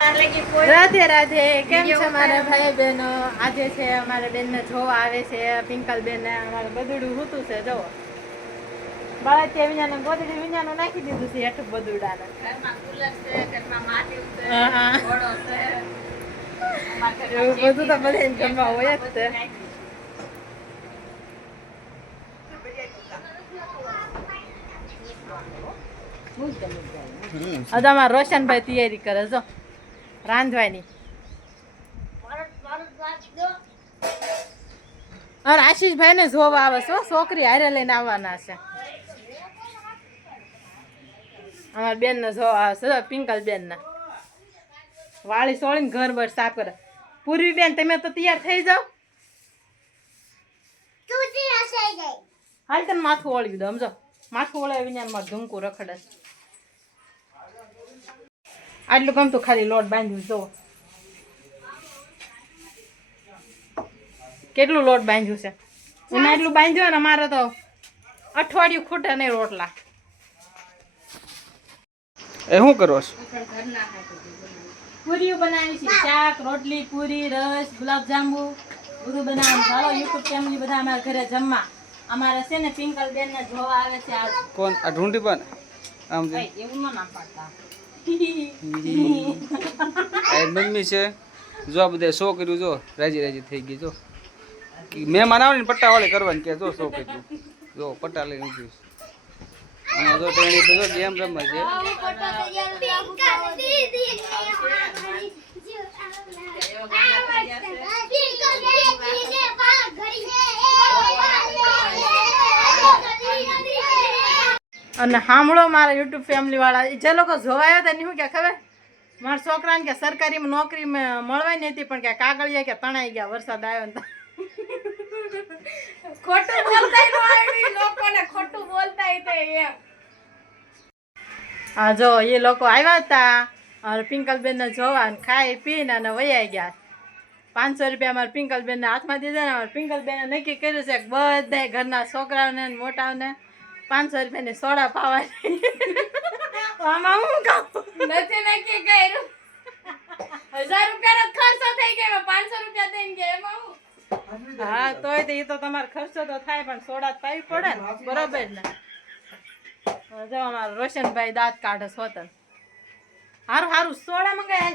રાધે રાધે. કેમ છે મારા ભાઈ બહેનો? આજે છે અમારા બેન ને જોવા આવે છે પિંકલ બેન ને. અમારે બધુડું હૂતું છે જો બાળક વિඥાન ગોદડી વિඥાન નાખી દીધું છે એટલું બધુડા ને. એવું બધું તો બધે જમવા હોય જ છે. અમારા રોશનભાઈ તૈયારી કરે જો રાંધવાની. और आशीष भाई ने જોવા આવે છે છોકરી હારે લઈને આવવાના છે. અમાર બેન ને જોવા આવે છે પિંકલ બેન ને. વાળી સોળીને ઘર બર સાફ કરે. પૂર્વી બેન તમે તો તૈયાર થઈ જાવ. હાલ તને માથું ઓળવી દો સમજો. માથું ઓળે વિඥાન માં ધૂમકું રખડે. આટલું ગમતું ખાલી લોટ બાંધ્યું જો કેટલું લોટ બાંધ્યું છે. એમાં એટલું બાંધ્યું ને અમારે તો અઠવાડિયું ખૂટે નહીં રોટલા. એ શું કરો છો? પૂરીઓ બનાવી છે. શાક રોટલી પૂરી રસ ગુલાબજાંબુ બધું બનાવવાનું. ચાલો યુટ્યુબ ફેમિલી બધા અમારા ઘરે જમવા. અમારે છે ને પિંકલ બેન ને જોવા આવે છે. આજ કોણ આ ઢૂંઢી પણ આમ એવું ના પાડતા. આ મમ્મી છે જો આ બધા શો કર્યું જો રાજી રાજી થઈ ગઈ જો મહેમાન આવે ને પટ્ટા વાળી કરવાની કે જો શો કર્યું જો પટ્ટા લઈને ઉભી અને જો ટેણી તો જો ગેમ રમે છે. અને સાંભળો મારા યુટ્યુબ ફેમિલી વાળા જે લોકો જોવા આવ્યા હતા ને શું કે ખબર મારા છોકરાને કે સરકારીમાં નોકરી મળવાય નથી પણ કે કાગળિયા કે તણાઈ ગયા વરસાદ આવ્યો ને ખોટું બોલતાય નો આવડી લોકોને ખોટું બોલતાય તે એમ. હા જો એ લોકો આવ્યા હતા અને પિંકલબેન ને જોવા ને ખાઈ પીને અને વૈયા ગયા. 500 રૂપિયા અમારા પિંકલબેન ને હાથમાં દીધા ને અમારા પિંકલબેને નક્કી કર્યું છે કે બધા ઘરના છોકરાઓને મોટાઓને 500 રૂપિયાની સોડા પાવાની. આમાં હું કહું નથી નક્કી કર્યું. 1000 રૂપિયાનો ખર્ચો થઈ ગયો 500 રૂપિયા દઈને ગયા એમાં હું. હા તોય તો એ તો તમારો ખર્ચો તો થાય પણ સોડા પાવી પડે ને બરોબર ને. જો અમારા રોશનભાઈ દાંત કાઢે સ્વતંત્ર. હારું હારું સોડા મંગાય.